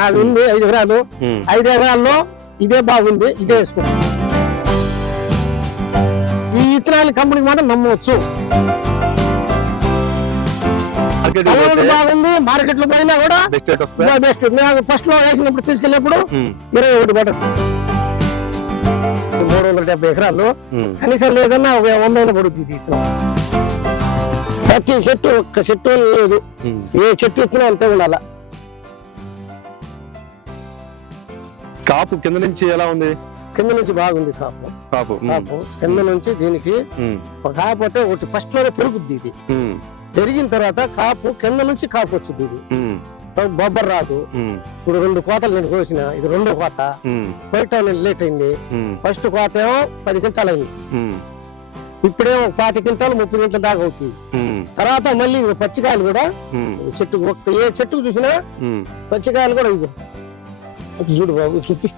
నాకు ఉంది 5 ఎకరాలు. 5 ఎకరాల్లో ఇదే బాగుంది, ఇదే వేసుకుంటాం. ఈ ఇత్తనాల కంపెనీకి మాత్రం నమ్మవచ్చు. బాగుంది, మార్కెట్ లో పోయినా కూడా బెస్ట్. నాకు ఫస్ట్ లో వేసినప్పుడు తీసుకెళ్ళినప్పుడు 21 పడుతుంది. 370 ఎకరాలు కనీసం లేదన్నా 100 పడుతుంది ఇది ఇత్తనం. ప్రతి చెట్టు ఒక్క చెట్టు లేదు, ఏ చెట్టు ఇత్తనం అంతే ఉండాల. కాపు కింద నుంచి ఎలా ఉంది? కింద నుంచి బాగుంది కాపు. కాపు కింద నుంచి దీనికి కాకపోతే ఒకటి ఫస్ట్ లోనే పెరుగుద్ది. ఇది పెరిగిన తర్వాత కాపు కింద నుంచి కాపు వచ్చింది. ఇది బొబ్బర్ రాదు. ఇప్పుడు 2 కోతలు నేను కోసిన, ఇది 2వ కోత. కోయటం లేట్ అయింది. ఫస్ట్ కోత ఏమో 10 క్వింటాలు అయింది. ఇప్పుడేమో 25 క్వింటాలు 30 క్వింటాల దాకా అవుతుంది. తర్వాత మళ్ళీ పచ్చికాయలు కూడా చెట్టు ఏ చెట్టుకు చూసినా పచ్చికాయలు కూడా ఇవ్వు చూడు బాబు, చూపి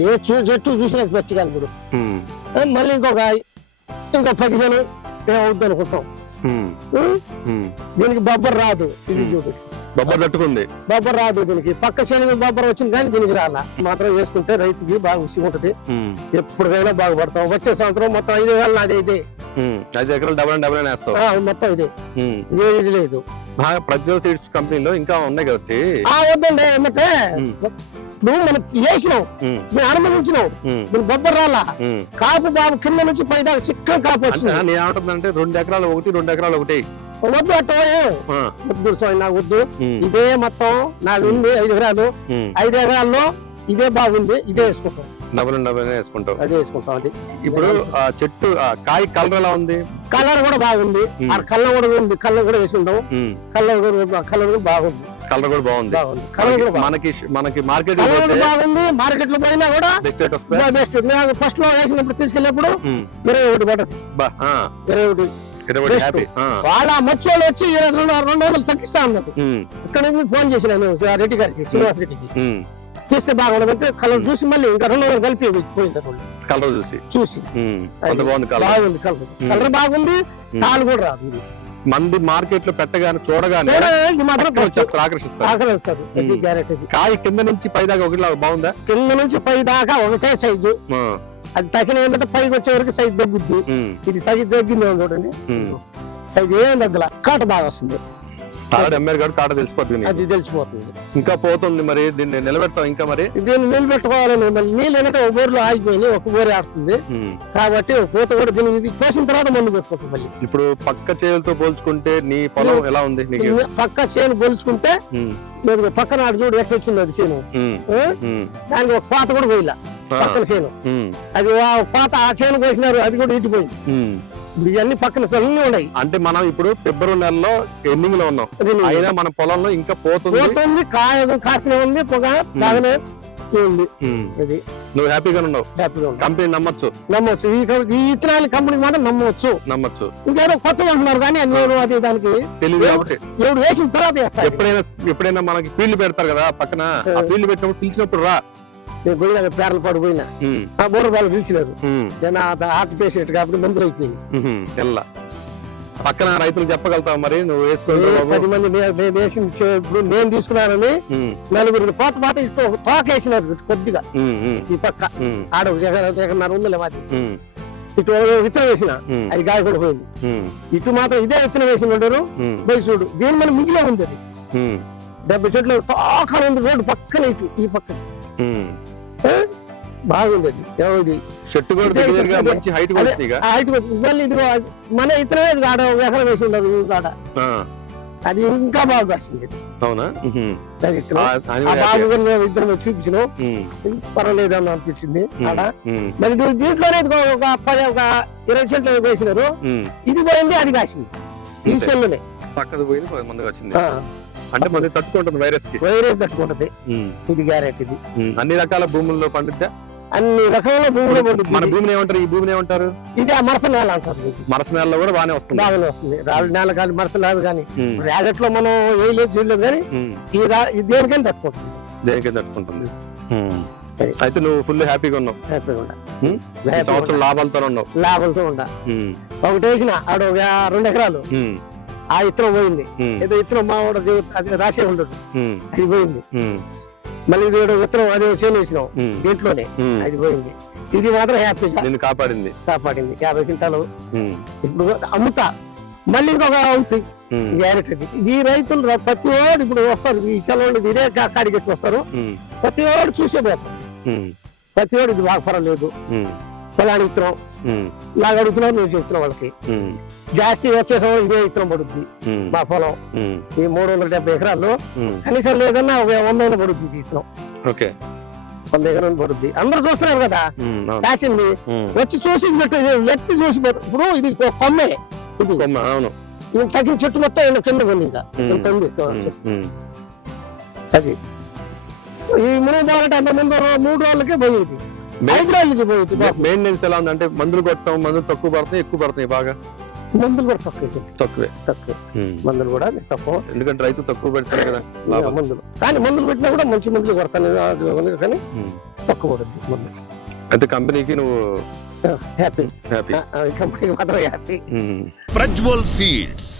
ఏ చెట్టు చూసినా పచ్చికాయలు కూడా. మళ్ళీ ఇంకో 15 ఏమవుద్ది అనుకుంటాం. దీనికి బొబ్బర్ రాదు. ఇది చూడు, బొబ్బర్ తట్టుకుంది. బొబ్బర్ రాదు దీనికి. పక్క చేను బొబ్బర్ వచ్చింది కానీ దీనికి రాలా. మాత్రం వేసుకుంటే రైతుకి బాగా ఉసి ఉంటది. ఎప్పటికైనా బాగుపడతాం. వచ్చే సంవత్సరం మొత్తం 5 ఎకరాలు నాది ఇదే. 5 ఎకరాలు డబల్ వేస్తావు మొత్తం ఇదే. ఇది లేదు. బాగా ప్రజ్వల్ సీడ్స్ కంపెనీలో ఇంకా ఉన్నాయి కాబట్టి వద్దండి. ఏమంటే ఇప్పుడు మనం వేసినాం, మేము అనుమతించినాం, మీరు బొబ్బర్ రాలా. కాపు బాబు కింద నుంచి పైదాకా చిక్క కాపు వచ్చింది. ఏమంటుందంటే 2 ఎకరాలు ఒకటి 2 ఎకరాలు ఒకటి వద్దు. అట్ట వద్దు స్వామి, నాకు వద్దు. ఇదే మొత్తం నాకు ఉంది 5 ఎకరాలు. 5 ఎకరాల్లో ఇదే బాగుంది, ఇదే వేసుకుంటాం. డబల్ వేసుకుంటాం, అదే వేసుకుంటాం. అది ఇప్పుడు చెట్టు కాయ కలర్ ఎలా ఉంది? కలర్ కూడా బాగుంది. కళ్ళ కూడా ఉంది, కళ్ళ కూడా వేసి ఉంటాం. కలర్ కూడా బాగుంది. కలర్ కూడా బాగుంది. మనకి మార్కెట్ బాగుంది. మార్కెట్ లో పోయినా కూడా బెస్ట్. నాకు ఫస్ట్ లో వేసినప్పుడు తీసుకెళ్ళినప్పుడు 21 పడుతుంది. 21 వాళ్ళ మచ్చోళ్ళు వచ్చి 200 తగ్గిస్తా అన్నారు. ఇక్కడ నుంచి ఫోన్ చేసినాను రెడ్డి గారికి, శ్రీనివాస్ రెడ్డికి. చేస్తే బాగుండదంటే కలర్ చూసి మళ్ళీ ఇంకా 200 కలిపి పోయింది. కలర్ చూసి బాగుంది. కలర్ బాగుంది. తాలు కూడా రాదు. ఇది మంది మార్కెట్ లో పెట్టగానే చూడగానే ఇది మాత్రం ఆకర్షిస్తారు. కాయ కింద నుంచి పై దాకా ఒకటి బాగుందా? కింద నుంచి పై దాకా ఒకటే సైజు. అది తగిన ఏంటంటే పైకి వచ్చే వరకు సైజు తగ్గుద్ది. ఇది సైజు తగ్గింది చూడండి. సైజు ఏం తగ్గల. కాట బాగా వస్తుంది. కాట తెలిసిపోతుంది. అది తెలిసిపోతుంది. ఇంకా పోతుంది. మరి దీన్ని నిలబెడతాం. ఇంకా మరి దీన్ని నిలబెట్టుకోవాలని మళ్ళీ నీళ్ళు ఏంటంటే ఒక బోర్లో ఆగిపోయింది, ఒక బోరే ఆడుతుంది కాబట్టి పూత కూడా దీన్ని కోసిన తర్వాత మందు పెట్టుకోవచ్చు. మళ్ళీ ఇప్పుడు పక్క చేనులతో పోల్చుకుంటే నీ పొలం ఎలా ఉంది? పక్క చేను పోల్చుకుంటే పక్కన ఆడు చూడు ఎట్లా వచ్చింది అది చేను. దానికి ఒక పాత కూడా పోయిలా పక్కన చేను. అది పాత ఆ చేను కోసినారు, అది కూడా ఇటుపోయింది. ఇవన్నీ పక్కన అన్ని ఉన్నాయి. అంటే మనం ఇప్పుడు ఫిబ్రవరి నెలలో ఎండింగ్ లో ఉన్నాం. అయినా మన పొలంలో ఇంకా పోతుంది. కాయ కాసిన ఉంది, పొగ బాగానే ఉంది. నువ్వు హ్యాపీగా ఉన్నావు. కంపెనీ నమ్మొచ్చు. ఈ ఇత్తనాల కంపెనీకి మాత్రం నమ్మవచ్చు. ఇంకేదో కొత్తగా ఉంటున్నారు కానీ నేను అది దానికి తెలియదు కాబట్టి ఎవడు వేసిన తర్వాత వేస్తాను. ఎప్పుడైనా మనకి ఫీల్డ్ పెడతారు కదా పక్కన, ఆ ఫీల్డ్ పెట్టినప్పుడు పిలిచినప్పుడు రా. నేను పోయినా పేర్ల పాటు పోయినా ఆ 3 రూపాయలు పిలిచినారు. నేను హార్ట్ పేషెంట్ కాబట్టి మందులు అయిపోయింది. పక్కన రైతులు చెప్పగలుగుతావు మరి నువ్వు వేసుకోవాలి. 10 మంది వేసి ఇప్పుడు నేను తీసుకున్నానని 4 పాత ఇటు ఒక తోక వేసినారు కొద్దిగా. ఈ పక్క ఆడ 1.5 ఉందిలే మాది. ఇటు విత్తనం వేసిన అది గాయ కూడా పోయింది. ఇటు మాత్రం ఇదే విత్తనం వేసిన ఉంటారు పోయి చూడు. దీని మన మిగిలే ఉంది. అది 70 చెట్లు తోక ఉంది. రోడ్డు పక్కన ఇటు ఈ పక్కన బాగుంది. అది ఏది చెట్టు హైట్ మళ్ళీ ఇది మన ఇతరమే ఆడ 1 ఎకరం వేసి ఉండదు కాడ. అది ఇంకా బాగా కాసింది. అవునా? ఇద్దరు చూపించినాం, పర్వాలేదు అని అనిపించింది ఆడ. మరి దీంట్లోనే ఒక 20 చెట్లు వేసినారు. ఇది పోయింది, అది కాసింది ఈ చెల్లునే. పక్కన పోయింది, ముందుకు వచ్చింది. అంటే మంది తట్టుకుంటుంది వైరస్ తట్టుకుంటది. ఇది గ్యారెంటీ. ఇది అన్ని రకాల భూముల్లో పండుద్దా? అన్ని రకాల భూములు పండుద్ది. మన భూమిని ఏమంటారు? ఈ భూమిని ఏమంటారు? ఇది మరస నేల అంటారు. మరస నేలలో కూడా బాగానే వస్తుంది. రాళ్ళ నేల కానీ మరస నేల కానీ రాగట్ లో మనం వేయలేదు చూడలేదు కానీ ఈ దేనికైనా తట్టుకుంటుంది. అయితే నువ్వు ఫుల్ హ్యాపీగా ఉన్నావు. సంవత్సరం లాభాలతో ఉండా. ఒకటి వేసిన ఆడ 2 ఎకరాలు ఆ ఇత్తనం పోయింది. ఏదో ఇత్తనం మా అది రాసే ఉండదు, అది పోయింది. మళ్ళీ ఇది విత్తనం అది చేను వేసినాం ఉమ్. దీంట్లోనే అది పోయింది. ఇది మాత్రం హ్యాపీగా నిన్ను కాపాడింది. కాపాడింది. 50 క్వింటాలు ఉమ్. ఇప్పుడు అమ్ముతా, మళ్ళీ ఇంకొక అవుతాయి ఉమ్. గ్యారెంటీ. ఇది రైతులు ప్రతి వాడు ఇప్పుడు వస్తారు, ఈ సెలవు ఇదే కాడికి పెట్టి వస్తారు, ఉమ్. ప్రతి వాడు చూసే పోతారు. ఉమ్. ప్రతి వాడు ఇది బాగా పర్వాలేదు, ఉమ్. పొలాన్ని విత్తనం ఉమ్. లాగా అడుగుతున్నావు, నువ్వు చెప్తున్నావు వాళ్ళకి. ఉమ్. జాస్తి వచ్చే సమయం ఇదే విత్తనం పడుద్ది. ఉమ్. మా పొలం ఉమ్. ఈ 370 ఎకరాల్లో ఉమ్. కనీసం లేదన్నా ఒక 100 పడుద్ది ఇది విత్తనం. ఓకే. 100 ఎకరాలు పడుద్ది. అందరూ చూస్తున్నారు కదా ఉమ్. అవును. కాసింది, ఉమ్. వచ్చి చూసి ఇది పెట్టేది, ఎత్తి చూసి పెట్టు. ఇప్పుడు ఇది ఒక కొమ్మే, ఇది కొమ్మ, అవును. ఇది తగ్గిన చెట్టు మొత్తం ఈయన కింద ఉంది, ఇంకా ఇంత ఉంది చెట్టు. ఉమ్. అది ఈ మునుగు బాగంటే అంత ముందు 3 రోజులకే పోయేది, 5 రోజులకి పోయేది. మెయింటెనెన్స్ ఎలా ఉంది అంటే మందులు కొడతాం, మందులు తక్కువ పడుతున్నాయి, ఎక్కువ పడుతున్నాయి? బాగా మందులు కూడా తక్కువ, తక్కువే. తక్కువ ఉమ్. మందులు కూడా తక్కువ. ఎందుకంటే రైతు తక్కువ పెడతారు కదా లాభం. మందులు కానీ మందులు పెట్టినా కూడా మంచి మందులు కొడతాను కానీ ఉమ్. తక్కువ పడుద్ది మందులు. అయితే కంపెనీకి నువ్వు హ్యాపీ, హ్యాపీ. కంపెనీకి మాత్రం హ్యాపీ. ఉమ్. ప్రజ్వల్ సీడ్స్